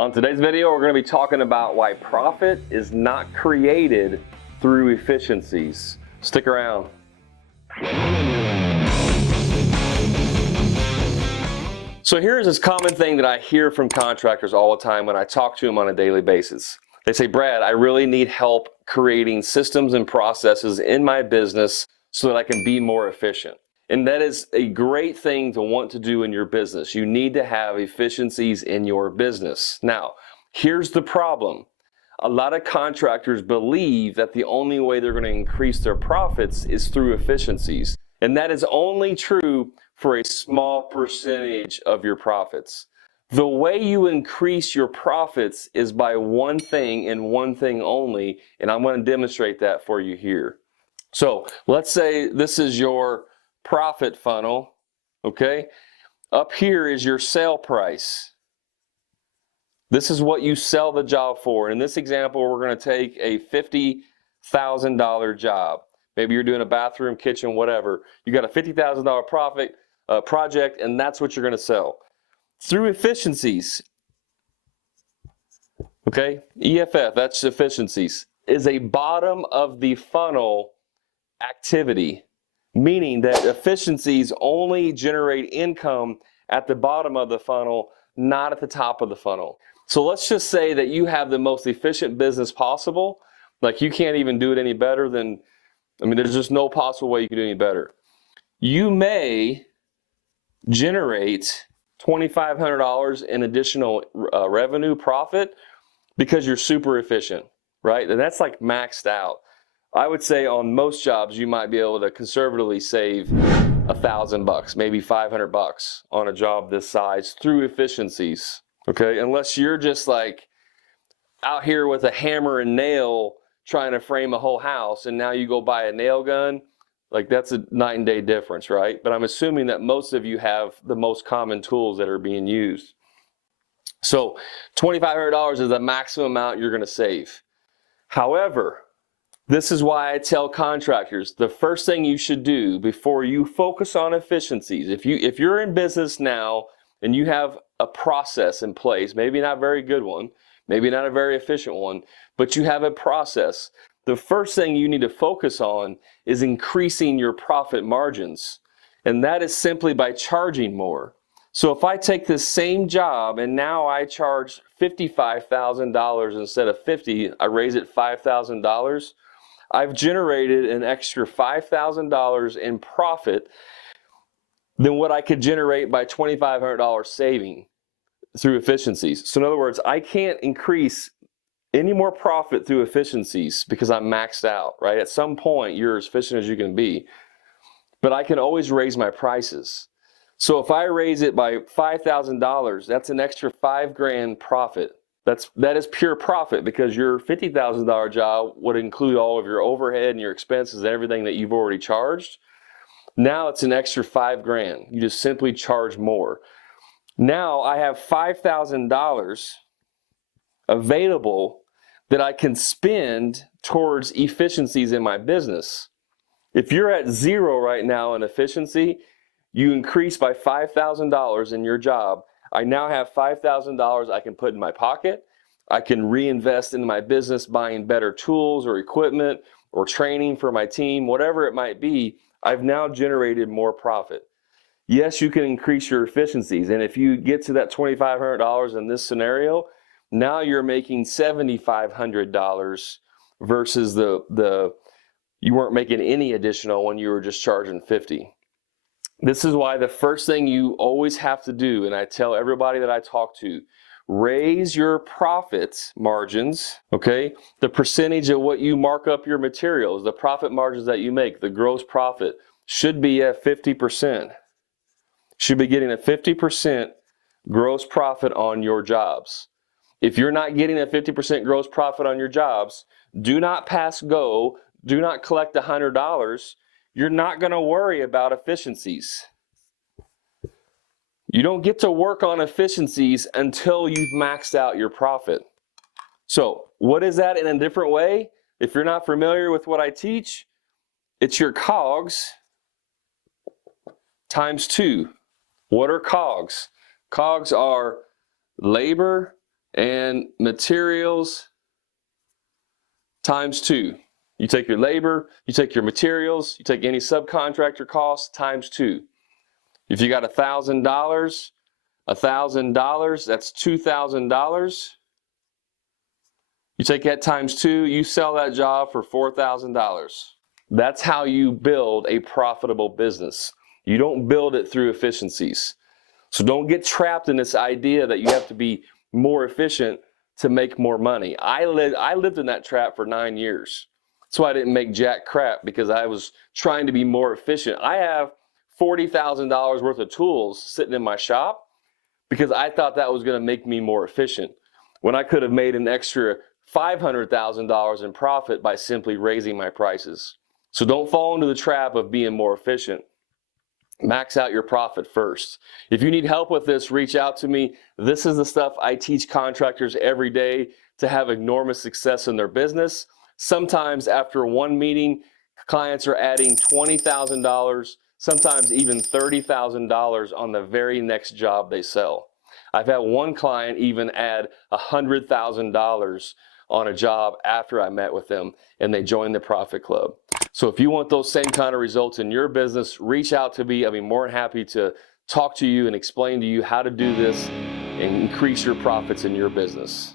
On today's video, we're going to be talking about why profit is not created through efficiencies. Stick around. So here's this common thing that I hear from contractors all the time when I talk to them on a daily basis. They say, Brad, I really need help creating systems and processes in my business so that I can be more efficient. And that is a great thing to want to do in your business. You need to have efficiencies in your business. Now, here's the problem. A lot of contractors believe that the only way they're going to increase their profits is through efficiencies. And that is only true for a small percentage of your profits. The way you increase your profits is by one thing and one thing only, and I'm going to demonstrate that for you here. So let's say this is your profit funnel, okay? Up here is your sale price. This is what you sell the job for. In this example, we're going to take a $50,000 job. Maybe you're doing a bathroom, kitchen, whatever. You got a $50,000 profit project, and that's what you're going to sell. Through efficiencies, okay? EFF, that's efficiencies, is a bottom of the funnel activity, meaning that efficiencies only generate income at the bottom of the funnel, not at the top of the funnel. So let's just say that you have the most efficient business possible. Like you can't even do it any better than, there's just no possible way you can do it any better. You may generate $2,500 in additional revenue profit because you're super efficient, right? And that's like maxed out. I would say on most jobs, you might be able to conservatively save $1,000, maybe $500 on a job this size through efficiencies, okay? Unless you're just like out here with a hammer and nail trying to frame a whole house and now you go buy a nail gun, like that's a night and day difference, right? But I'm assuming that most of you have the most common tools that are being used. So $2,500 is the maximum amount you're gonna save. However, this is why I tell contractors, the first thing you should do before you focus on efficiencies, if you're in business now and you have a process in place, maybe not a very good one, maybe not a very efficient one, but you have a process, the first thing you need to focus on is increasing your profit margins. And that is simply by charging more. So if I take this same job and now I charge $55,000 instead of $50,000, I raise it $5,000, I've generated an extra $5,000 in profit than what I could generate by $2,500 saving through efficiencies. So in other words, I can't increase any more profit through efficiencies because I'm maxed out, right? At some point, you're as efficient as you can be, but I can always raise my prices. So if I raise it by $5,000, that's an extra $5,000 profit. That is pure profit because your $50,000 job would include all of your overhead and your expenses and everything that you've already charged. Now it's an extra $5,000. You just simply charge more. Now I have $5,000 available that I can spend towards efficiencies in my business. If you're at zero right now in efficiency, you increase by $5,000 in your job. I now have $5,000 I can put in my pocket. I can reinvest in my business, buying better tools or equipment or training for my team, whatever it might be. I've now generated more profit. Yes, you can increase your efficiencies. And if you get to that $2,500 in this scenario, now you're making $7,500 versus you weren't making any additional when you were just charging $50,000. This is why the first thing you always have to do, and I tell everybody that I talk to, raise your profit margins, okay? The percentage of what you mark up your materials, the profit margins that you make, the gross profit should be at 50%. Should be getting a 50% gross profit on your jobs. If you're not getting a 50% gross profit on your jobs, do not pass go, do not collect $100. You're not going to worry about efficiencies. You don't get to work on efficiencies until you've maxed out your profit. So what is that in a different way? If you're not familiar with what I teach, it's your COGS times 2. What are COGS? COGS are labor, and materials times 2. You take your labor, you take your materials, you take any subcontractor costs times 2. If you got $1,000, that's $2,000. You take that times 2, you sell that job for $4,000. That's how you build a profitable business. You don't build it through efficiencies. So don't get trapped in this idea that you have to be more efficient to make more money. I lived in that trap for 9 years. That's why I didn't make jack crap, because I was trying to be more efficient. I have $40,000 worth of tools sitting in my shop because I thought that was going to make me more efficient, when I could have made an extra $500,000 in profit by simply raising my prices. So don't fall into the trap of being more efficient. Max out your profit first. If you need help with this, reach out to me. This is the stuff I teach contractors every day to have enormous success in their business. Sometimes after one meeting, clients are adding $20,000, sometimes even $30,000 on the very next job they sell. I've had one client even add $100,000 on a job after I met with them and they joined the Profit Club. So if you want those same kind of results in your business, reach out to me. I'll be more than happy to talk to you and explain to you how to do this and increase your profits in your business.